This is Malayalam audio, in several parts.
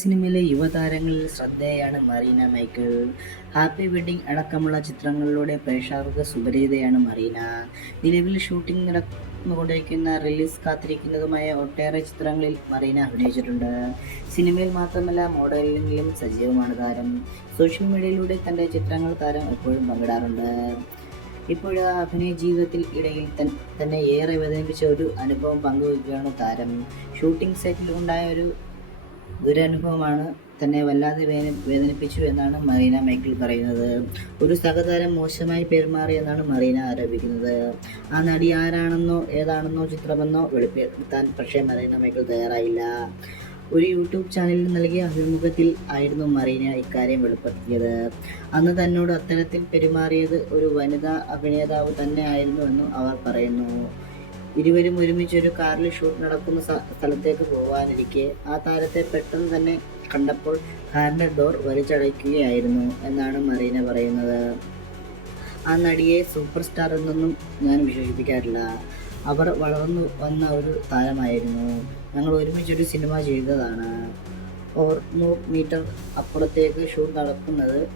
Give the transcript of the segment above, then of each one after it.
സിനിമയിലെ യുവതാരങ്ങളിൽ ശ്രദ്ധേയാണ് മറീന മൈക്കിൾ. ഹാപ്പി വെഡ്ഡിംഗ് അടക്കമുള്ള ചിത്രങ്ങളിലൂടെ പ്രേക്ഷകർക്ക് സുപരിചിതയാണ് മറീന. നിലവിൽ ഷൂട്ടിംഗ് നടന്നുകൊണ്ടിരിക്കുന്ന റിലീസ് കാത്തിരിക്കുന്നതുമായ ഒട്ടേറെ ചിത്രങ്ങളിൽ മറീന അഭിനയിച്ചിട്ടുണ്ട്. സിനിമയിൽ മാത്രമല്ല മോഡലിംഗിലും സജീവമാണ് താരം. സോഷ്യൽ മീഡിയയിലൂടെ തന്റെ ചിത്രങ്ങൾ താരം എപ്പോഴും പങ്കിടാറുണ്ട്. ഇപ്പോഴ് അഭിനയ ജീവിതത്തിൽ ഇടയിൽ തന്നെ ഏറെ വേദനിപ്പിച്ച ഒരു അനുഭവം പങ്കുവയ്ക്കുകയാണ് താരം. ഷൂട്ടിംഗ് സെറ്റിൽ ഉണ്ടായ ഒരു ദുരനുഭവമാണ്. തന്നെ വല്ലാതെ വേദന വേദനിപ്പിച്ചു എന്നാണ് മറീന മൈക്കിൾ പറയുന്നത്. ഒരു സഹതാരം മോശമായി പെരുമാറി എന്നാണ് മറീന ആരോപിക്കുന്നത്. ആ നടി ആരാണെന്നോ ഏതാണെന്നോ ചിത്രമെന്നോ വെളിപ്പെടുത്താൻ പക്ഷേ മറീന മൈക്കിൾ തയ്യാറായില്ല. ഒരു യൂട്യൂബ് ചാനലിൽ നൽകിയ അഭിമുഖത്തിൽ ആയിരുന്നു മറീന ഇക്കാര്യം വെളിപ്പെടുത്തിയത്. അന്ന് തന്നോട് അത്തരത്തിൽ പെരുമാറിയത് ഒരു വനിതാ അഭിനേതാവ് തന്നെ ആയിരുന്നുവെന്നും അവർ പറയുന്നു. ഇരുവരും ഒരുമിച്ച് ഒരു കാറിൽ ഷൂട്ട് നടക്കുന്ന സ്ഥലത്തേക്ക് പോകാനിരിക്കെ ആ താരത്തെ പെട്ടെന്ന് തന്നെ കണ്ടപ്പോൾ കാറിന്റെ ഡോർ വലിച്ചടയ്ക്കുകയായിരുന്നു എന്നാണ് മറീന പറയുന്നത്. ആ നടിയെ സൂപ്പർ സ്റ്റാർ എന്നൊന്നും ഞാൻ വിശേഷിപ്പിക്കാറില്ല. അവർ വളർന്നു വന്ന ഒരു താരമായിരുന്നു. ഞങ്ങൾ ഒരുമിച്ചൊരു സിനിമ ചെയ്തതാണ്. ഓർ ഫോർനൂറ് മീറ്റർ അപ്പുറത്തേക്ക് ഷൂട്ട് നടക്കുന്നത്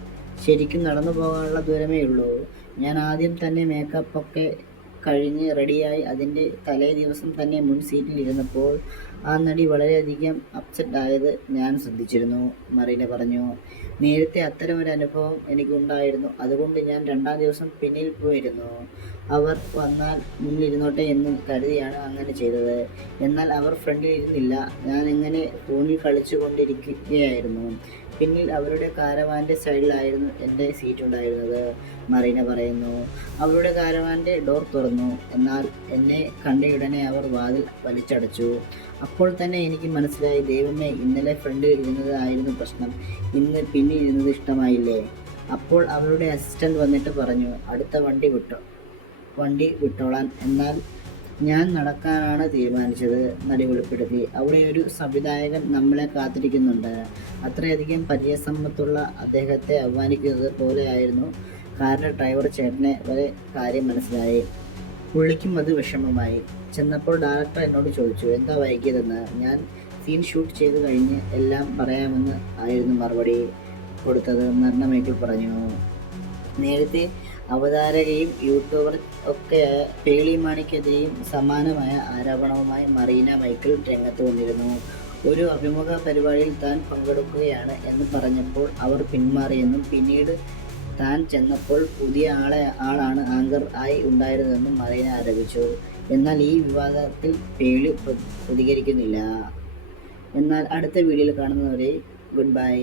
ശരിക്കും നടന്നു പോകാനുള്ള ദൂരമേ ഉള്ളൂ. ഞാൻ ആദ്യം തന്നെ മേക്കപ്പ് ഒക്കെ കഴിഞ്ഞ് റെഡിയായി അതിന്റെ തലേ ദിവസം തന്നെ മുൻ സീറ്റിൽ ഇരുന്നപ്പോൾ ആ നടി വളരെയധികം അപ്സെറ്റ് ആയത് ഞാൻ ശ്രദ്ധിച്ചിരുന്നു. മറീന പറഞ്ഞു നേരത്തെ അത്തരം ഒരു അനുഭവം എനിക്കുണ്ടായിരുന്നു. അതുകൊണ്ട് ഞാൻ രണ്ടാം ദിവസം പിന്നിൽ പോയിരുന്നു. അവർ വന്നാൽ മുന്നിലിരുന്നോട്ടെ എന്ന് കരുതിയാണ് അങ്ങനെ ചെയ്തത്. എന്നാൽ അവർ ഫ്രണ്ടിൽ ഇരുന്നില്ല ഞാൻ ഇങ്ങനെ ഫോണിൽ കളിച്ചു കൊണ്ടിരിക്കുകയായിരുന്നു പിന്നിൽ അവരുടെ കാരവാന്റെ സൈഡിലായിരുന്നു എന്റെ സീറ്റ് ഉണ്ടായിരുന്നത് മറീന പറയുന്നു അവരുടെ കാരവാന്റെ ഡോർ തുറന്നു. എന്നാൽ എന്നെ കണ്ടയുടനെ അവർ വാതിൽ വലിച്ചടച്ചു. അപ്പോൾ തന്നെ എനിക്ക് മനസ്സിലായി ദൈവമേ ഇന്നലെ ഫ്രണ്ട് ഇരുന്നത് ആയിരുന്നു പ്രശ്നം. ഇന്ന് പിന്നിൽ ഇരുന്നത് ഇഷ്ടമായില്ലേ? അപ്പോൾ അവരുടെ അസിസ്റ്റന്റ് വന്നിട്ട് പറഞ്ഞു അടുത്ത വണ്ടി വിട്ടോ വണ്ടി വിട്ടോളാൻ എന്നാൽ ഞാൻ നടക്കാനാണ് തീരുമാനിച്ചത് നടി വെളിപ്പെടുത്തി. അവിടെ ഒരു സംവിധായകൻ നമ്മളെ കാത്തിരിക്കുന്നുണ്ട്. അത്രയധികം പരിചയസമ്പത്തുള്ള അദ്ദേഹത്തെ അവമാനിക്കുന്നത് പോലെയായിരുന്നു. കാറിന്റെ ഡ്രൈവർ ചേട്ടനെ വരെ കാര്യം മനസ്സിലായി. പുള്ളിക്കും അത് വിഷമമായി. ചെന്നപ്പോൾ ഡയറക്ടർ എന്നോട് ചോദിച്ചു എന്താ വൈകിയതെന്ന്? ഞാൻ സീൻ ഷൂട്ട് ചെയ്ത് കഴിഞ്ഞ് എല്ലാം പറയാമെന്ന് ആയിരുന്നു മറുപടി കൊടുത്തത് മരണ മൈക്കിൾ പറഞ്ഞു. നേരത്തെ അവതാരകയും യൂട്യൂബർ ഒക്കെ പേളി മാണിക്കെതിരെയും സമാനമായ ആരോപണവുമായി മറീന മൈക്കിൾ രംഗത്ത് വന്നിരുന്നു. ഒരു അഭിമുഖ പരിപാടിയിൽ താൻ പങ്കെടുക്കുകയാണ് എന്ന് പറഞ്ഞപ്പോൾ അവർ പിന്മാറിയെന്നും പിന്നീട് താൻ ചെന്നപ്പോൾ പുതിയ ആളെ ആളാണ് ആങ്കർ ആയി ഉണ്ടായിരുന്നതെന്നും മറീന ആരോപിച്ചു. എന്നാൽ ഈ വിവാദത്തിൽ പേളി പ്രതികരിക്കുന്നില്ല. എന്നാൽ അടുത്ത വീഡിയോയിൽ കാണുന്നവരെ ഗുഡ് ബൈ.